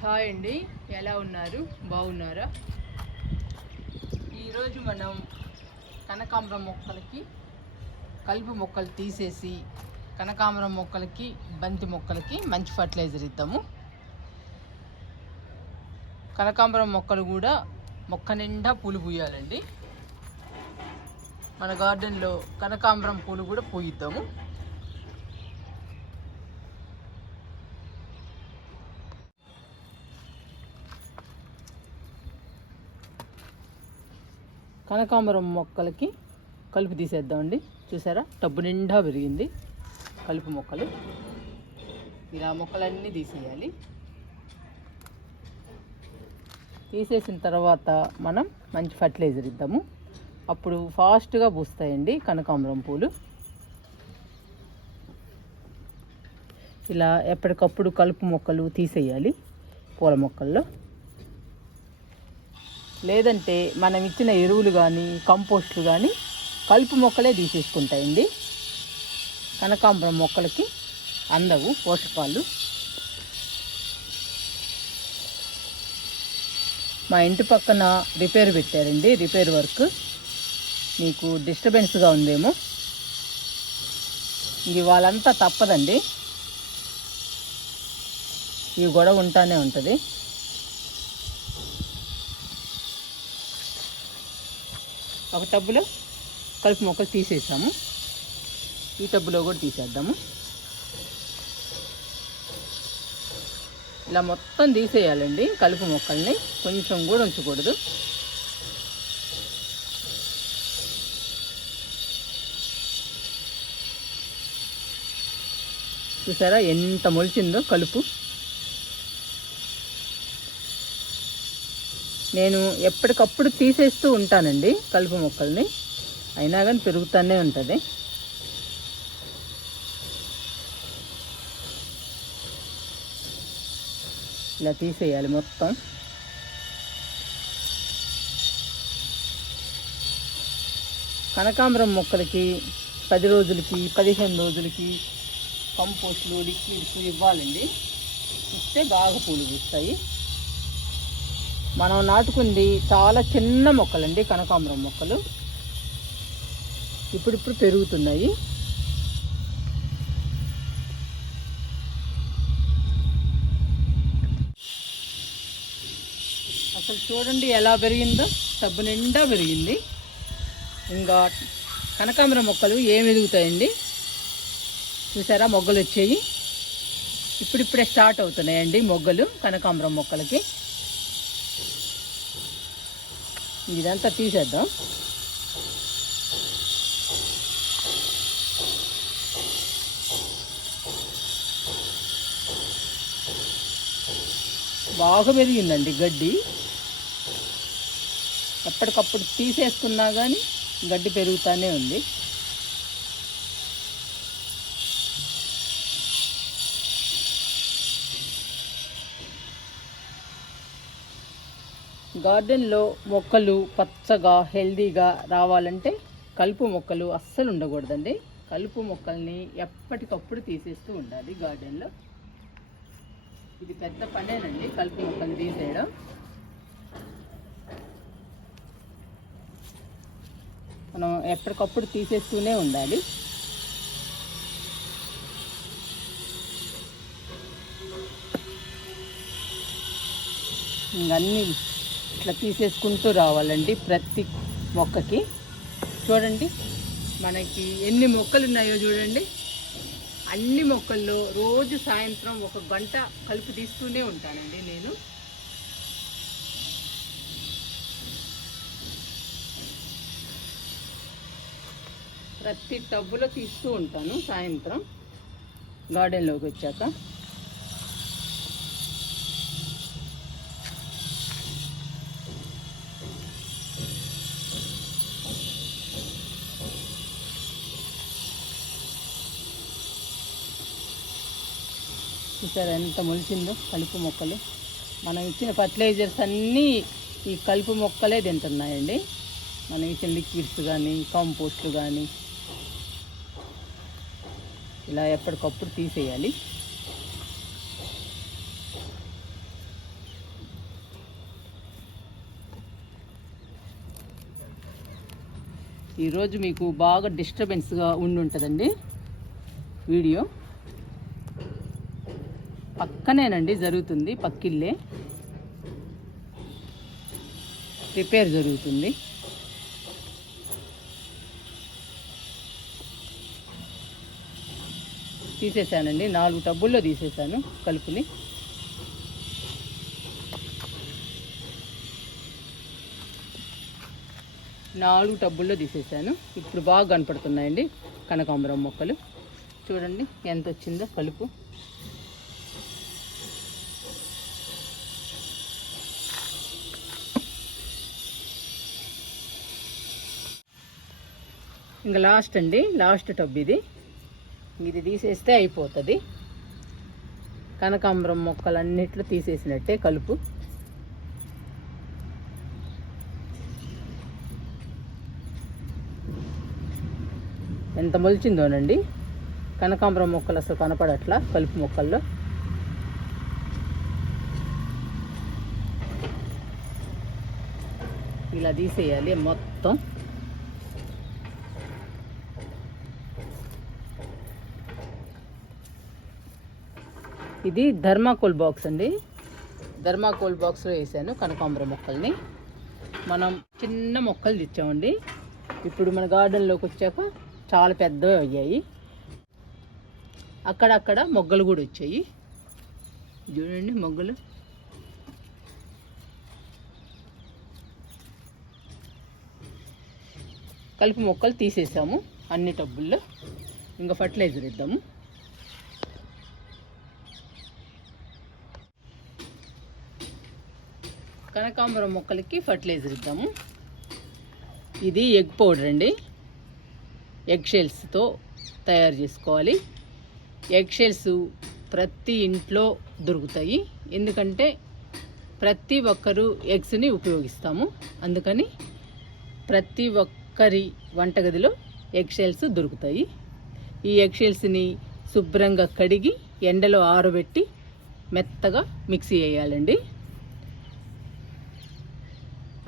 Hi అండి ఎలా ఉన్నారు? బాగున్నారా? ఈరోజు మనం కనకాంబరం మొక్కలకి కలుపు మొక్కలు తీసేసి కనకాంబరం మొక్కలకి బంతి మొక్కలకి మంచి ఫర్టిలైజర్ ఇద్దాము. కనకాంబరం మొక్కలు కూడా మొక్క నిండా పూలు పూయాలండి. మన గార్డెన్లో కనకాంబరం పూలు కూడా పూయిద్దాము. కనకాంబరం మొక్కలకి కలుపు తీసేద్దామండి. చూసారా? టబ్బు నిండా పెరిగింది కలుపు మొక్కలు. ఇలా మొక్కలన్నీ తీసేయాలి. తీసేసిన తర్వాత మనం మంచి ఫర్టిలైజర్ ఇద్దాము. అప్పుడు ఫాస్ట్గా పూస్తాయండి కనకాంబరం పూలు. ఇలా ఎప్పటికప్పుడు కలుపు మొక్కలు తీసేయాలి పూల మొక్కల్లో. లేదంటే మనం ఇచ్చిన ఎరువులు కానీ కంపోస్ట్లు కానీ కలుపు మొక్కలే తీసేసుకుంటాయండి. కనకాంబరం మొక్కలకి అందవు పోషకాలు. మా ఇంటి పక్కన రిపేర్ పెట్టారండి రిపేర్ వర్క్. మీకు డిస్టర్బెన్స్గా ఉందేమో. ఇది వాళ్ళంతా తప్పదండి. ఈ గొడవ ఉంటానే ఉంటుంది. ఒక టబ్బులో కలుపు మొక్కలు తీసేసాము. ఈ టబ్బులో కూడా తీసేద్దాము. ఇలా మొత్తం తీసేయాలండి కలుపు మొక్కల్ని. కొంచెం కూడా ఉంచకూడదు. చూసారా ఎంత మొలిచిందో కలుపు. నేను ఎప్పటికప్పుడు తీసేస్తూ ఉంటానండి కలుపు మొక్కల్ని. అయినా కానీ పెరుగుతూనే ఉంటుంది. ఇలా తీసేయాలి మొత్తం. కనకాంబరం మొక్కలకి పది రోజులకి పదిహేను రోజులకి కంపోస్ట్లు లిక్విడ్స్ ఇవ్వాలండి. ఇస్తే బాగా పూలు పూస్తాయి. మనం నాటుకుంది చాలా చిన్న మొక్కలండి కనకాంబరం మొక్కలు. ఇప్పుడిప్పుడు పెరుగుతున్నాయి. అసలు చూడండి ఎలా పెరిగిందో సబ్బు నిండా పెరిగింది. ఇంకా కనకాంబరం మొక్కలు ఏమి ఎదుగుతాయండి? చూసారా మొగ్గలు వచ్చాయి. ఇప్పుడిప్పుడే స్టార్ట్ అవుతున్నాయండి మొగ్గలు కనకాంబరం మొక్కలకి. ఇదంతా తీసేద్దాం. బాగా పెరిగిందండి గడ్డి. ఎప్పటికప్పుడు తీసేసుకున్నా కానీ గడ్డి పెరుగుతూనే ఉంది. గార్డెన్లో మొక్కలు పచ్చగా హెల్దీగా రావాలంటే కలుపు మొక్కలు అస్సలు ఉండకూడదండి. కలుపు మొక్కల్ని ఎప్పటికప్పుడు తీసేస్తూ ఉండాలి గార్డెన్లో. ఇది పెద్ద పనేనండి కలుపు మొక్కలు తీసేయడం. మనం ఎప్పటికప్పుడు తీసేస్తూనే ఉండాలి. అన్నీ ఇట్లా తీసేసుకుంటూ రావాలండి ప్రతి మొక్కకి. చూడండి మనకి ఎన్ని మొక్కలు ఉన్నాయో చూడండి. అన్ని మొక్కల్లో రోజు సాయంత్రం ఒక గంట కలుపు తీస్తూనే ఉంటానండి నేను. ప్రతి టబ్బులో తీస్తూ ఉంటాను సాయంత్రం. గార్డెన్లోకి వచ్చాక. చూసారు ఎంత మొలిచిందో కలుపు మొక్కలు. మనం ఇచ్చిన ఫర్టిలైజర్స్ అన్నీ ఈ కలుపు మొక్కలే తింటున్నాయండి. మనం ఇచ్చిన లిక్విడ్స్ కానీ కాంపోస్ట్లు కానీ ఇలా ఎప్పటికప్పుడు తీసేయాలి. ఈరోజు మీకు బాగా డిస్టర్బెన్స్గా ఉండి ఉంటుందండి వీడియో. పక్కనేనండి జరుగుతుంది పక్కిల్లే. రిపేర్ జరుగుతుంది. తీసేసానండి నాలుగు టబ్బుల్లో తీసేసాను కలుపుని. నాలుగు టబ్బుల్లో తీసేసాను. ఇప్పుడు బాగా కనపడుతున్నాయండి కనకాంబరం మొక్కలు. చూడండి ఎంత వచ్చిందో కలుపు. ఇంకా లాస్ట్ అండి లాస్ట్ టబ్ ఇది. ఇది తీసేస్తే అయిపోతుంది. కనకాంబరం మొక్కలన్నిట్లో తీసేసినట్టే కలుపు. ఎంత మొలిచిందోనండి. కనకాంబరం మొక్కలు అసలు కనపడట్లా కలుపు మొక్కల్లో? ఇలా తీసేయాలి మొత్తం. ఇది ధర్మాకోల్ బాక్స్ అండి. ధర్మాకోల్ బాక్స్లో వేసాను కనకాంబర మొక్కల్ని. మనం చిన్న మొక్కలు తెచ్చామండి. ఇప్పుడు మన గార్డెన్లోకి వచ్చాక చాలా పెద్దవి అయ్యాయి. అక్కడక్కడ మొగ్గలు కూడా వచ్చాయి. చూడండి మొగ్గలు. కలిపి మొక్కలు తీసేసాము. అన్ని టబ్బుల్లో. ఇంకా ఫర్టిలైజర్ ఇద్దాము. కనకాంబరం మొక్కలకి ఫర్టిలైజర్ ఇద్దాము. ఇది ఎగ్ పౌడర్ అండి. ఎగ్ షెల్స్తో తయారు చేసుకోవాలి. ఎగ్ షెల్స్ ప్రతి ఇంట్లో దొరుకుతాయి. ఎందుకంటే ప్రతి ఒక్కరు ఎగ్స్ని ఉపయోగిస్తాము. అందుకని ప్రతి ఒక్కరి వంటగదిలో ఎగ్ షెల్స్ దొరుకుతాయి. ఈ ఎగ్ షెల్స్ని శుభ్రంగా కడిగి ఎండలో ఆరబెట్టి మెత్తగా మిక్సీ వేయాలండి.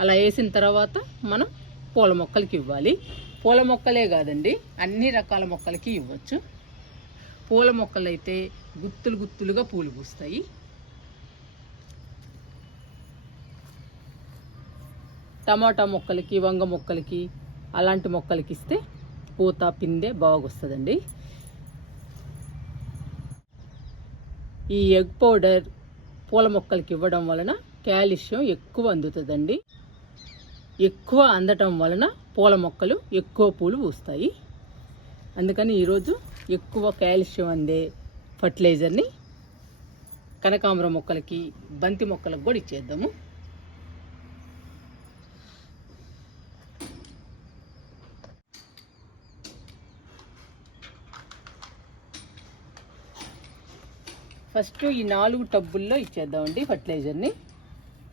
అలా వేసిన తర్వాత మనం పూల మొక్కలకి ఇవ్వాలి. పూల మొక్కలే కాదండి అన్ని రకాల మొక్కలకి ఇవ్వచ్చు. పూల మొక్కలు అయితే గుత్తులు గుత్తులుగా పూలు పూస్తాయి. టమాటా మొక్కలకి వంగ మొక్కలకి అలాంటి మొక్కలకి ఇస్తే పూత పిందె బాగొస్తుందండి. ఈ ఎగ్ పౌడర్ పూల మొక్కలకి ఇవ్వడం వలన కాల్షియం ఎక్కువ అందుతుందండి. ఎక్కువ అందటం వలన పూల మొక్కలు ఎక్కువ పూలు పూస్తాయి. అందుకని ఈరోజు ఎక్కువ కాల్షియం అందే ఫర్టిలైజర్ని కనకాంబర మొక్కలకి బంతి మొక్కలకు కూడా ఇచ్చేద్దాము. ఫస్ట్ ఈ నాలుగు టబ్బుల్లో ఇచ్చేద్దామండి ఫర్టిలైజర్ని.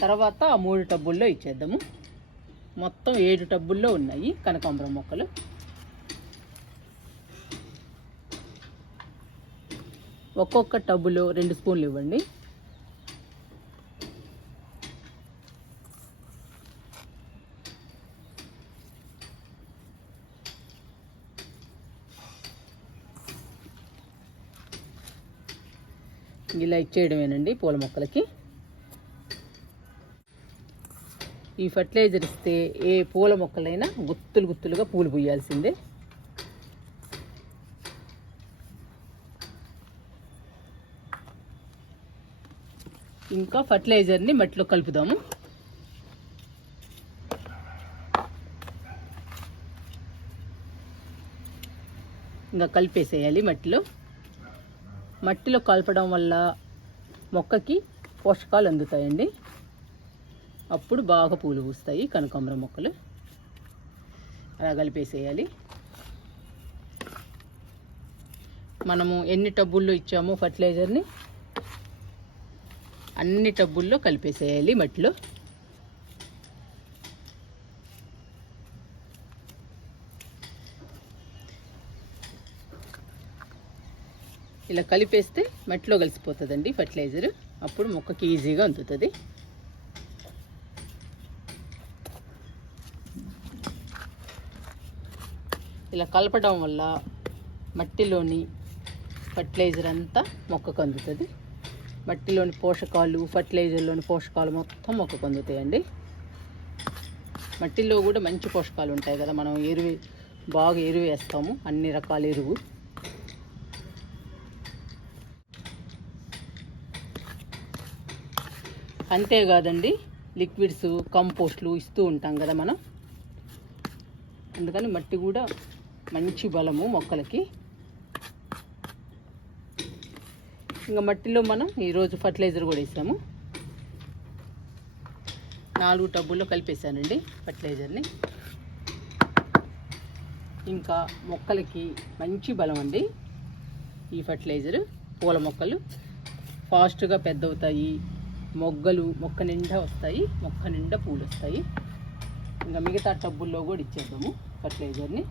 తర్వాత ఆ మూడు టబ్బుల్లో ఇచ్చేద్దాము. మొత్తం ఏడు టబ్బుల్లో ఉన్నాయి కనకాంబరం మొక్కలు. ఒక్కొక్క టబ్బులో రెండు స్పూన్లు ఇవ్వండి. ఇలా ఇచ్చేయడమేనండి పూల మొక్కలకి. ఈ ఫర్టిలైజర్ ఇస్తే ఏ పూల మొక్కలైనా గుత్తులు గుత్తులుగా పూలు పూయాల్సిందే. ఇంకా ఫర్టిలైజర్ని మట్టిలో కలుపుదాము. ఇంకా కలిపేసేయాలి మట్టిలో. మట్టిలో కలపడం వల్ల మొక్కకి పోషకాలు అందుతాయండి. అప్పుడు బాగా పూలు పూస్తాయి కనకాంబర మొక్కలు. అలా కలిపేసేయాలి. మనము ఎన్ని టబ్బుల్లో ఇచ్చామో ఫర్టిలైజర్ని అన్ని టబ్బుల్లో కలిపేసేయాలి మట్టిలో. ఇలా కలిపేస్తే మట్టిలో కలిసిపోతుందండి ఫర్టిలైజర్. అప్పుడు మొక్కకి ఈజీగా అందుతుంది. ఇలా కలపడం వల్ల మట్టిలోని ఫర్టిలైజర్ అంతా మొక్కకు అందుతుంది. మట్టిలోని పోషకాలు ఫర్టిలైజర్లోని పోషకాలు మొత్తం మొక్కకు అందుతాయండి. మట్టిలో కూడా మంచి పోషకాలు ఉంటాయి కదా మనం ఎరువు బాగా ఎరువు వేస్తాము అన్ని రకాల ఎరువు. అంతేకాదండి లిక్విడ్స్ కంపోస్ట్లు ఇస్తూ ఉంటాం కదా మనం. అందుకని మట్టి కూడా మంచి బలము మొక్కలకి. ఇంకా మట్టిలో మనం ఈరోజు ఫర్టిలైజర్ కూడా వేసాము. నాలుగు టబ్బుల్లో కలిపేశానండి ఫర్టిలైజర్ని. ఇంకా మొక్కలకి మంచి బలం అండి ఈ ఫర్టిలైజరు. పూల మొక్కలు ఫాస్ట్గా పెద్దవుతాయి. మొగ్గలు మొక్క నిండా వస్తాయి. మొక్క నిండా పూలు వస్తాయి. ఇంకా మిగతా టబ్బుల్లో కూడా ఇచ్చేద్దాము ఫర్టిలైజర్ని.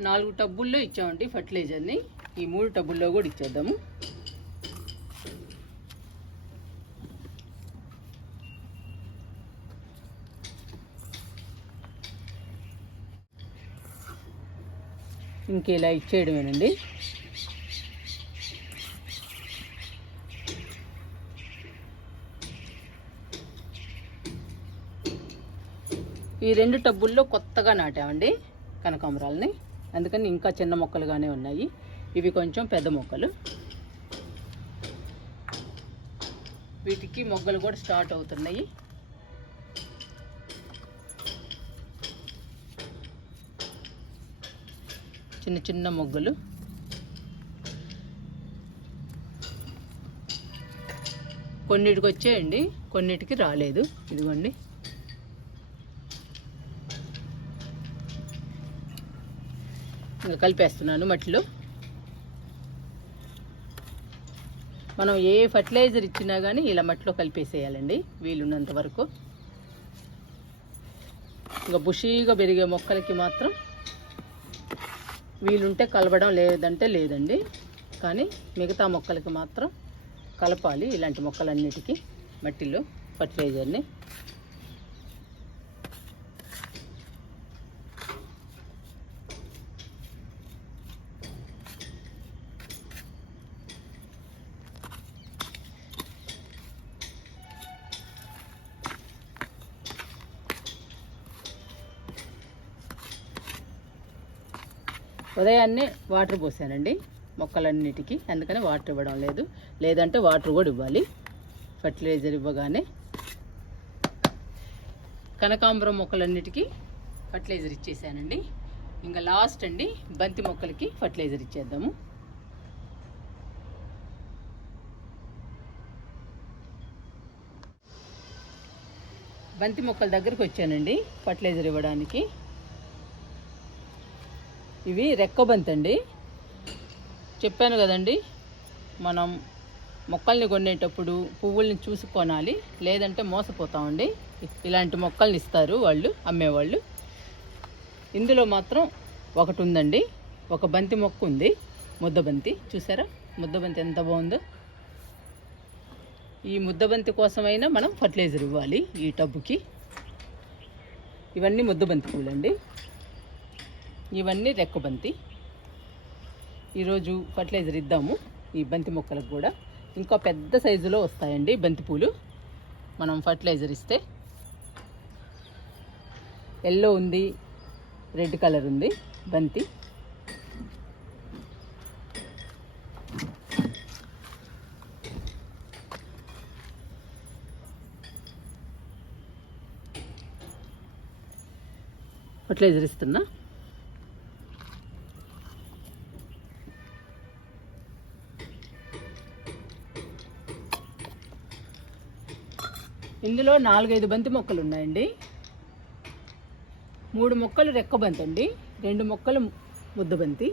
నాలుగు టబ్బుల్లో ఇచ్చామండి ఫర్టిలైజర్ని. ఈ మూడు టబ్బుల్లో కూడా ఇచ్చేద్దాము. ఇంకేలా ఇచ్చేయడమేనండి. ఈ రెండు టబ్బుల్లో కొత్తగా నాటామండి కనకాంబరాలని. అందుకని ఇంకా చిన్న మొక్కలుగానే ఉన్నాయి. ఇవి కొంచెం పెద్ద మొక్కలు. వీటికి మొగ్గలు కూడా స్టార్ట్ అవుతున్నాయి. చిన్న చిన్న మొగ్గలు. కొన్నిటికి వచ్చాయండి కొన్నిటికి రాలేదు. ఇదిగోండి. ఇంకా కలిపేస్తున్నాను మట్టిలో. మనం ఏ ఫర్టిలైజర్ ఇచ్చినా కానీ ఇలా మట్టిలో కలిపేసేయాలండి వీలున్నంత వరకు. ఇంకా బుషీగా పెరిగే మొక్కలకి మాత్రం వీలుంటే కలపడం లేదంటే లేదండి. కానీ మిగతా మొక్కలకి మాత్రం కలపాలి ఇలాంటి మొక్కలన్నిటికీ మట్టిలో ఫర్టిలైజర్ని. ఉదయాన్నే వాటర్ పోసానండి మొక్కలన్నిటికీ. అందుకని వాటర్ ఇవ్వడం లేదు. లేదంటే వాటర్ కూడా ఇవ్వాలి. ఫర్టిలైజర్ ఇవ్వగానే కనకాంబరం మొక్కలన్నిటికీ ఫర్టిలైజర్ ఇచ్చేసానండి. ఇంకా లాస్ట్ అండి బంతి మొక్కలకి ఫర్టిలైజర్ ఇచ్చేద్దాము. బంతి మొక్కల దగ్గరికి వచ్చానండి ఫర్టిలైజర్ ఇవ్వడానికి. ఇవి రెక్కబంతి అండి చెప్పాను కదండి మనం మొక్కల్ని కొనేటప్పుడు పువ్వుల్ని చూసి కొనాలి లేదంటే మోసపోతామండి. ఇలాంటి మొక్కల్ని ఇస్తారు వాళ్ళు అమ్మేవాళ్ళు. ఇందులో మాత్రం ఒకటి ఉందండి ఒక బంతి మొక్క ఉంది ముద్దబంతి చూసారా? ముద్దబంతి ఎంత బాగుందో. ఈ ముద్దబంతి కోసమైనా మనం ఫర్టిలైజర్ ఇవ్వాలి ఈ టబ్బుకి ఇవన్నీ ముద్దబంతి పూలండి. ఇవన్నీ రెక్కబంతి ఈరోజు ఫర్టిలైజర్ ఇద్దాము ఈ బంతి మొక్కలకు కూడా. ఇంకా పెద్ద సైజులో వస్తాయండి బంతిపూలు మనం ఫర్టిలైజర్ ఇస్తే. ఎల్లో ఉంది రెడ్ కలర్ ఉంది బంతి. ఫర్టిలైజర్ ఇస్తున్నా. ఇందులో నాలుగైదు బంతి మొక్కలు ఉన్నాయండి. మూడు మొక్కలు రెక్కబంతి అండి. రెండు మొక్కలు ముద్దబంతి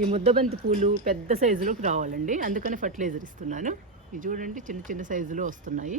ఈ ముద్దబంతి పూలు పెద్ద సైజులోకి రావాలండి. అందుకని ఫర్టిలైజర్ ఇస్తున్నాను. ఇది చూడండి చిన్న చిన్న సైజులో వస్తున్నాయి.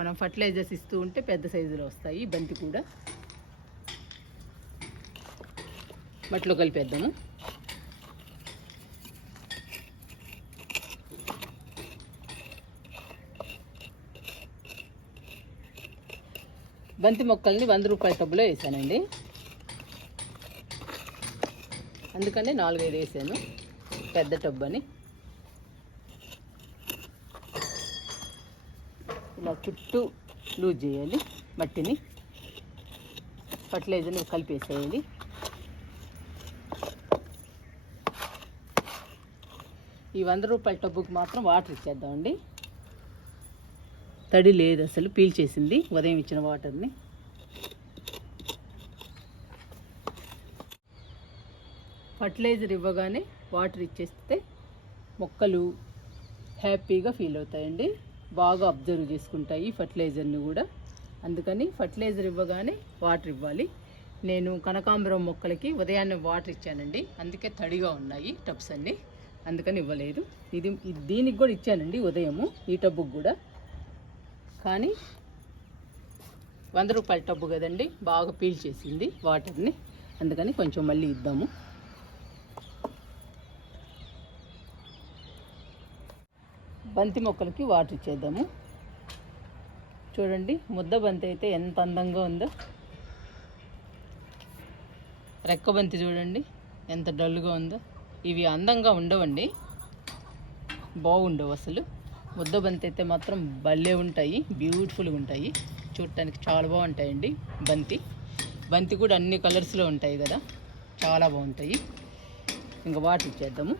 మనం ఫర్టిలైజర్స్ ఇస్తూ ఉంటే పెద్ద సైజులో వస్తాయి బంతి కూడా. మట్టిలో కలిపేద్దాము. బంతి మొక్కల్ని వంద రూపాయల టబ్బులో వేసానండి. అందుకని నాలుగైదు వేసాను. పెద్ద టబ్బు అని ఇలా చుట్టూ లూజ్ చేయాలి మట్టిని. ఫర్టిలైజర్ని కలిపేసేయాలి. ఈ వంద రూపాయల టబ్బుకి మాత్రం వాటర్ ఇచ్చేద్దామండి. తడి లేదు అసలు పీల్చేసింది ఉదయం ఇచ్చిన వాటర్ని. ఫర్టిలైజర్ ఇవ్వగానే వాటర్ ఇచ్చేస్తే మొక్కలు హ్యాపీగా ఫీల్ అవుతాయండి. బాగా అబ్జర్వ్ చేసుకుంటాయి ఫర్టిలైజర్ని కూడా. అందుకని ఫర్టిలైజర్ ఇవ్వగానే వాటర్ ఇవ్వాలి. నేను కనకాంబరం మొక్కలకి ఉదయాన్నే వాటర్ ఇచ్చానండి. అందుకే తడిగా ఉన్నాయి టబ్స్ అన్నీ. అందుకని ఇవ్వలేదు. ఇది దీనికి కూడా ఇచ్చానండి ఉదయము ఈ టబ్బుకి కూడా. కానీ వంద రూపాయల టబ్బు కదండి బాగా పీల్చేసింది వాటర్ని. అందుకని కొంచెం మళ్ళీ ఇద్దాము. బంతి మొక్కలకి వాటర్ ఇచ్చేద్దాము. చూడండి ముద్ద బంతి అయితే ఎంత అందంగా ఉందో. రెక్క బంతి చూడండి ఎంత డల్గా ఉందో. ఇవి అందంగా ఉండవండి. బాగుండవు అసలు. ముద్ద బంతి అయితే మాత్రం భలే ఉంటాయి బ్యూటిఫుల్గా ఉంటాయి. చూడటానికి చాలా బాగుంటాయండి బంతి. బంతి కూడా అన్ని కలర్స్లో ఉంటాయి కదా చాలా బాగుంటాయి. ఇంకా వాటర్ ఇచ్చేద్దాము